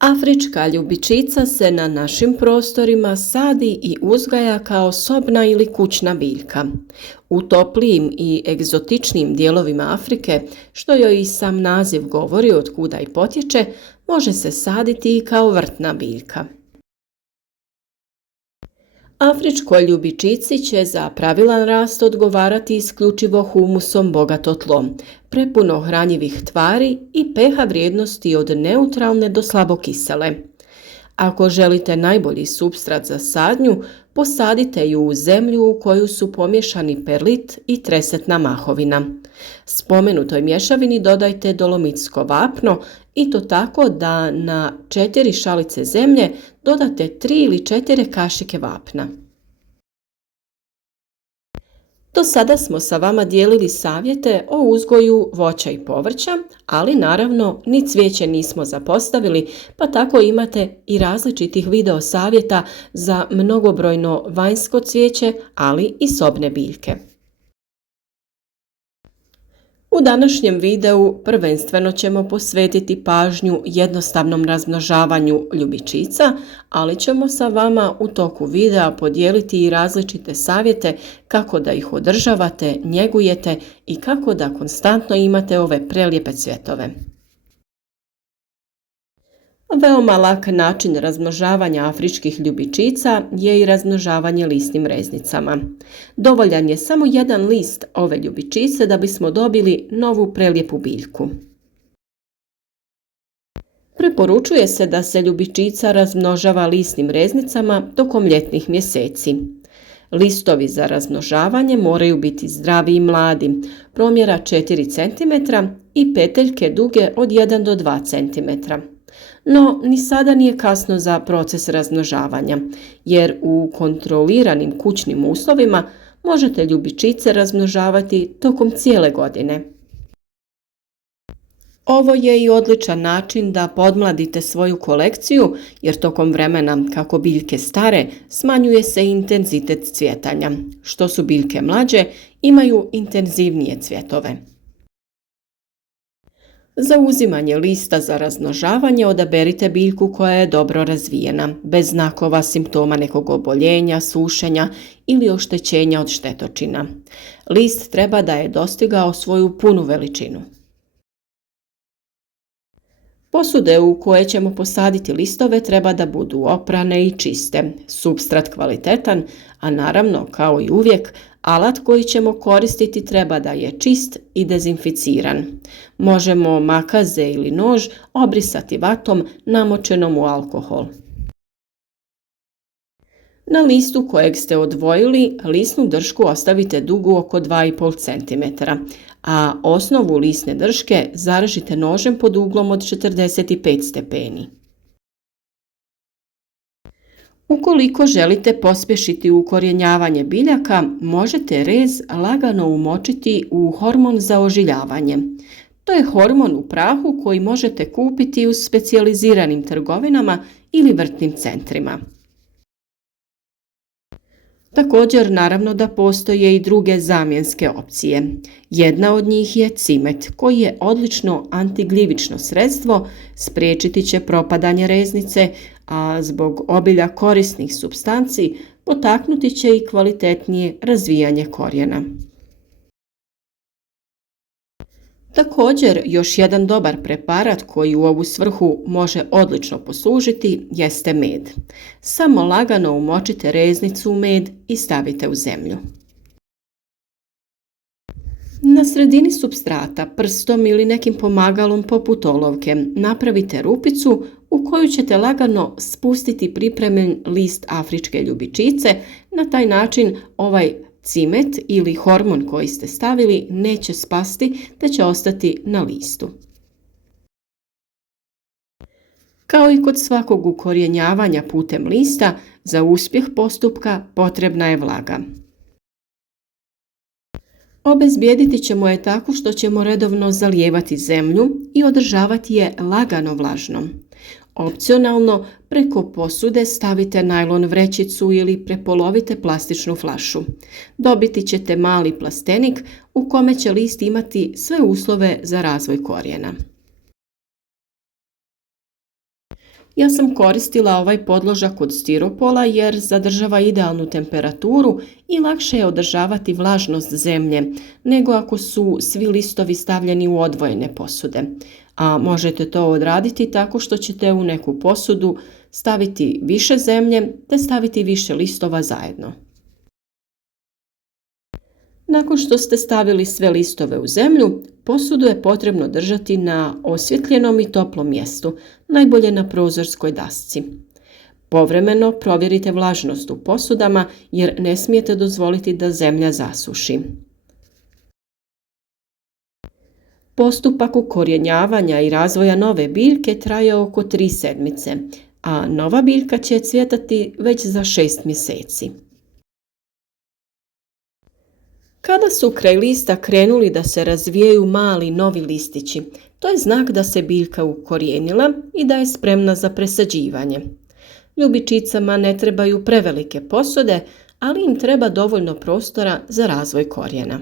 Afrička ljubičica se na našim prostorima sadi i uzgaja kao sobna ili kućna biljka. U toplijim i egzotičnim dijelovima Afrike, što joj i sam naziv govori od kuda i potječe, može se saditi i kao vrtna biljka. Afričkoj ljubičici će za pravilan rast odgovarati isključivo humusom bogato tlo, prepuno hranjivih tvari i pH vrijednosti od neutralne do slabokisele. Ako želite najbolji supstrat za sadnju, posadite ju u zemlju u koju su pomiješani perlit i tresetna mahovina. Spomenutoj mješavini dodajte dolomitsko vapno i to tako da na 4 šalice zemlje dodate 3 ili 4 kašike vapna. Do sada smo sa vama dijelili savjete o uzgoju voća i povrća, ali naravno ni cvijeće nismo zapostavili, pa tako imate i različitih video savjeta za mnogobrojno vanjsko cvijeće, ali i sobne biljke. U današnjem videu prvenstveno ćemo posvetiti pažnju jednostavnom razmnožavanju ljubičica, ali ćemo sa vama u toku videa podijeliti i različite savjete kako da ih održavate, njegujete i kako da konstantno imate ove prelijepe cvjetove. Veoma lak način razmnožavanja afričkih ljubičica je i razmnožavanje lisnim reznicama. Dovoljan je samo jedan list ove ljubičice da bismo dobili novu prelijepu biljku. Preporučuje se da se ljubičica razmnožava lisnim reznicama tokom ljetnih mjeseci. Listovi za razmnožavanje moraju biti zdravi i mladi, promjera 4 cm i peteljke duge od 1 do 2 cm. No, ni sada nije kasno za proces razmnožavanja, jer u kontroliranim kućnim uslovima možete ljubičice razmnožavati tokom cijele godine. Ovo je i odličan način da podmladite svoju kolekciju, jer tokom vremena kako biljke stare smanjuje se intenzitet cvjetanja. Što su biljke mlađe, imaju intenzivnije cvjetove. Za uzimanje lista za razmnožavanje odaberite biljku koja je dobro razvijena, bez znakova simptoma nekog oboljenja, sušenja ili oštećenja od štetočina. List treba da je dostigao svoju punu veličinu. Posude u koje ćemo posaditi listove treba da budu oprane i čiste, supstrat kvalitetan, a naravno, kao i uvijek, alat koji ćemo koristiti treba da je čist i dezinficiran. Možemo makaze ili nož obrisati vatom namočenom u alkohol. Na listu kojeg ste odvojili, lisnu dršku ostavite dugu oko 2,5 cm, a osnovu lisne drške zarežite nožem pod uglom od 45 stepeni. Ukoliko želite pospješiti ukorjenjavanje biljaka, možete rez lagano umočiti u hormon za ožiljavanje. To je hormon u prahu koji možete kupiti u specijaliziranim trgovinama ili vrtnim centrima. Također, naravno da postoje i druge zamjenske opcije. Jedna od njih je cimet, koji je odlično antigljivično sredstvo, spriječiti će propadanje reznice, a zbog obilja korisnih supstanci potaknuti će i kvalitetnije razvijanje korijena. Također, još jedan dobar preparat koji u ovu svrhu može odlično poslužiti jeste med. Samo lagano umočite reznicu u med i stavite u zemlju. Na sredini supstrata prstom ili nekim pomagalom poput olovke napravite rupicu u koju ćete lagano spustiti pripremljen list afričke ljubičice. Na taj način ovaj cimet ili hormon koji ste stavili neće spasti, te će ostati na listu. Kao i kod svakog ukorjenjavanja putem lista, za uspjeh postupka potrebna je vlaga. Obezbijediti ćemo je tako što ćemo redovno zalijevati zemlju i održavati je lagano vlažnom. Opcionalno, preko posude stavite najlon vrećicu ili prepolovite plastičnu flašu. Dobiti ćete mali plastenik u kome će list imati sve uslove za razvoj korijena. Ja sam koristila ovaj podložak od stiropola jer zadržava idealnu temperaturu i lakše je održavati vlažnost zemlje nego ako su svi listovi stavljeni u odvojene posude. A možete to odraditi tako što ćete u neku posudu staviti više zemlje te staviti više listova zajedno. Nakon što ste stavili sve listove u zemlju, posudu je potrebno držati na osvjetljenom i toplom mjestu, najbolje na prozorskoj dasci. Povremeno provjerite vlažnost u posudama jer ne smijete dozvoliti da zemlja zasuši. Postupak ukorijenjavanja i razvoja nove biljke traje oko 3 sedmice, a nova biljka će cvjetati već za 6 mjeseci. Kada su kraj lista krenuli da se razvijaju mali novi listići, to je znak da se biljka ukorijenila i da je spremna za presađivanje. Ljubičicama ne trebaju prevelike posude, ali im treba dovoljno prostora za razvoj korijena.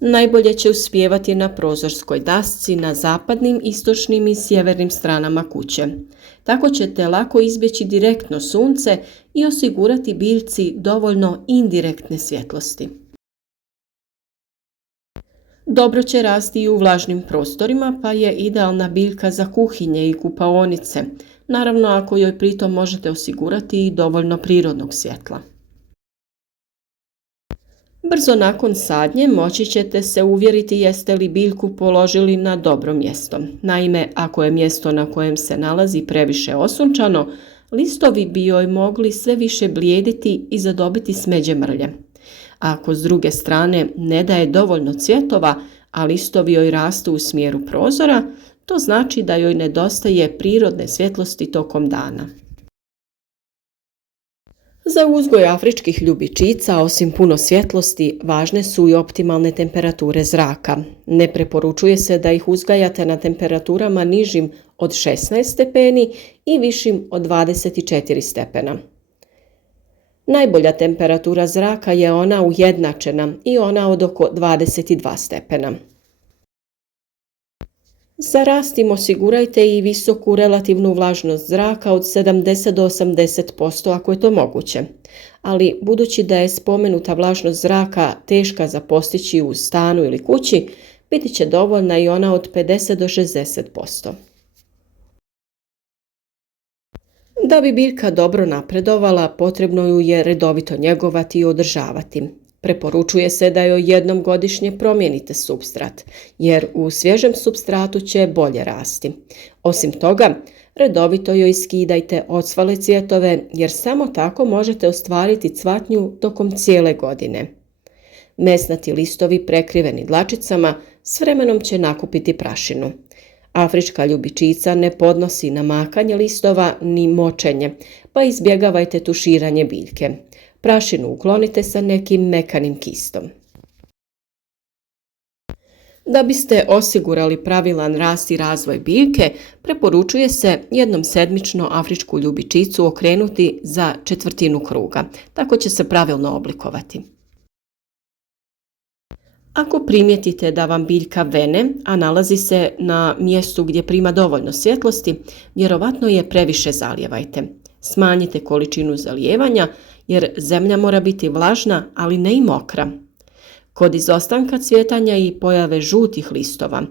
Najbolje će uspijevati na prozorskoj dasci na zapadnim, istočnim i sjevernim stranama kuće. Tako ćete lako izbjeći direktno sunce i osigurati biljci dovoljno indirektne svjetlosti. Dobro će rasti i u vlažnim prostorima, pa je idealna biljka za kuhinje i kupaonice, naravno ako joj pritom možete osigurati i dovoljno prirodnog svjetla. Brzo nakon sadnje moći ćete se uvjeriti jeste li biljku položili na dobro mjesto. Naime, ako je mjesto na kojem se nalazi previše osunčano, listovi bi joj mogli sve više blijediti i zadobiti smeđe mrlje. Ako s druge strane ne daje dovoljno cvjetova, a listovi joj rastu u smjeru prozora, to znači da joj nedostaje prirodne svjetlosti tokom dana. Za uzgoj afričkih ljubičica, osim puno svjetlosti, važne su i optimalne temperature zraka. Ne preporučuje se da ih uzgajate na temperaturama nižim od 16 stepeni i višim od 24 stepena. Najbolja temperatura zraka je ona ujednačena i ona od oko 22 stepena. Za rast im osigurajte i visoku relativnu vlažnost zraka od 70 do 80% ako je to moguće. Ali budući da je spomenuta vlažnost zraka teška za postići u stanu ili kući, biti će dovoljna i ona od 50 do 60%. Da bi biljka dobro napredovala, potrebno ju je redovito njegovati i održavati. Preporučuje se da joj jednom godišnje promijenite supstrat, jer u svježem supstratu će bolje rasti. Osim toga, redovito joj skidajte ocvale cvjetove, jer samo tako možete ostvariti cvatnju tokom cijele godine. Mesnati listovi prekriveni dlačicama s vremenom će nakupiti prašinu. Afrička ljubičica ne podnosi namakanje listova ni močenje, pa izbjegavajte tuširanje biljke. Prašinu uklonite sa nekim mekanim kistom. Da biste osigurali pravilan rast i razvoj biljke, preporučuje se jednom sedmično afričku ljubičicu okrenuti za četvrtinu kruga. Tako će se pravilno oblikovati. Ako primijetite da vam biljka vene, a nalazi se na mjestu gdje prima dovoljno svjetlosti, vjerovatno je previše zalijevajte. Smanjite količinu zalijevanja jer zemlja mora biti vlažna, ali ne i mokra. Kod izostanka cvjetanja i pojave žutih listova,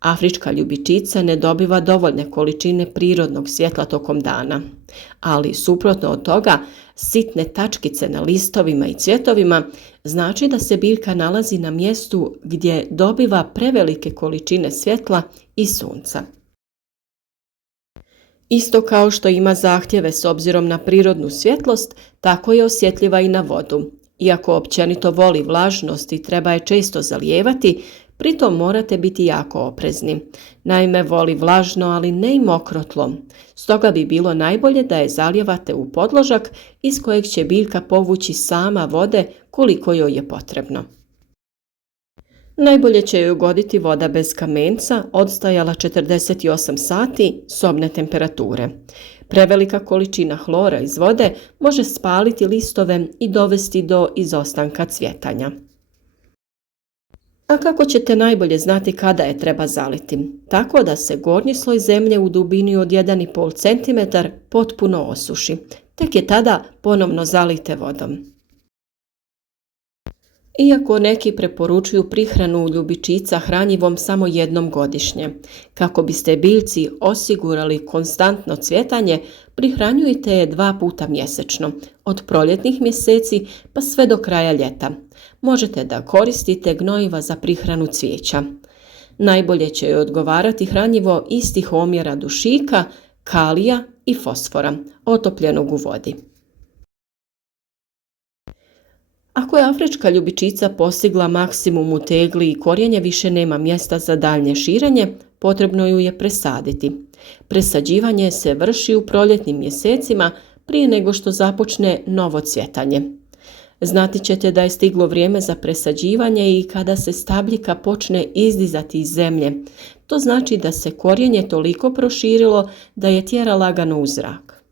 afrička ljubičica ne dobiva dovoljne količine prirodnog svjetla tokom dana. Ali suprotno od toga, sitne tačkice na listovima i cvjetovima znači da se biljka nalazi na mjestu gdje dobiva prevelike količine svjetla i sunca. Isto kao što ima zahtjeve s obzirom na prirodnu svjetlost, tako je osjetljiva i na vodu. Iako općenito voli vlažnost i treba je često zalijevati, pritom morate biti jako oprezni. Naime, voli vlažno, ali ne i mokro tlo. Stoga bi bilo najbolje da je zalijevate u podložak iz kojeg će biljka povući sama vode koliko joj je potrebno. Najbolje će joj ugoditi voda bez kamenca, odstajala 48 sati sobne temperature. Prevelika količina hlora iz vode može spaliti listove i dovesti do izostanka cvjetanja. A kako ćete najbolje znati kada je treba zaliti? Tako da se gornji sloj zemlje u dubini od 1,5 cm potpuno osuši. Tek je tada ponovno zalijte vodom. Iako neki preporučuju prihranu ljubičica hranjivom samo jednom godišnje, kako biste biljci osigurali konstantno cvjetanje, prihranjujte je 2 puta mjesečno, od proljetnih mjeseci pa sve do kraja ljeta. Možete da koristite gnojiva za prihranu cvijeća. Najbolje će joj odgovarati hranjivo istih omjera dušika, kalija i fosfora, otopljenog u vodi. Ako je afrička ljubičica postigla maksimum u tegli i korijenje više nema mjesta za daljnje širenje, potrebno ju je presaditi. Presađivanje se vrši u proljetnim mjesecima prije nego što započne novo cvjetanje. Znati ćete da je stiglo vrijeme za presađivanje i kada se stabljika počne izdizati iz zemlje. To znači da se korijenje toliko proširilo da je tjera lagano u zrak.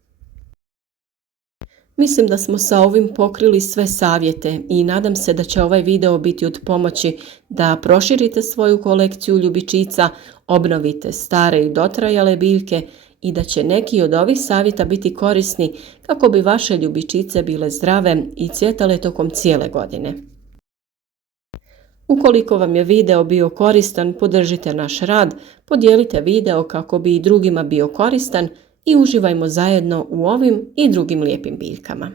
Mislim da smo sa ovim pokrili sve savjete i nadam se da će ovaj video biti od pomoći da proširite svoju kolekciju ljubičica, obnovite stare i dotrajale biljke i da će neki od ovih savjeta biti korisni kako bi vaše ljubičice bile zdrave i cvjetale tokom cijele godine. Ukoliko vam je video bio koristan, podržite naš rad, podijelite video kako bi i drugima bio koristan i uživajmo zajedno u ovim i drugim lijepim biljkama.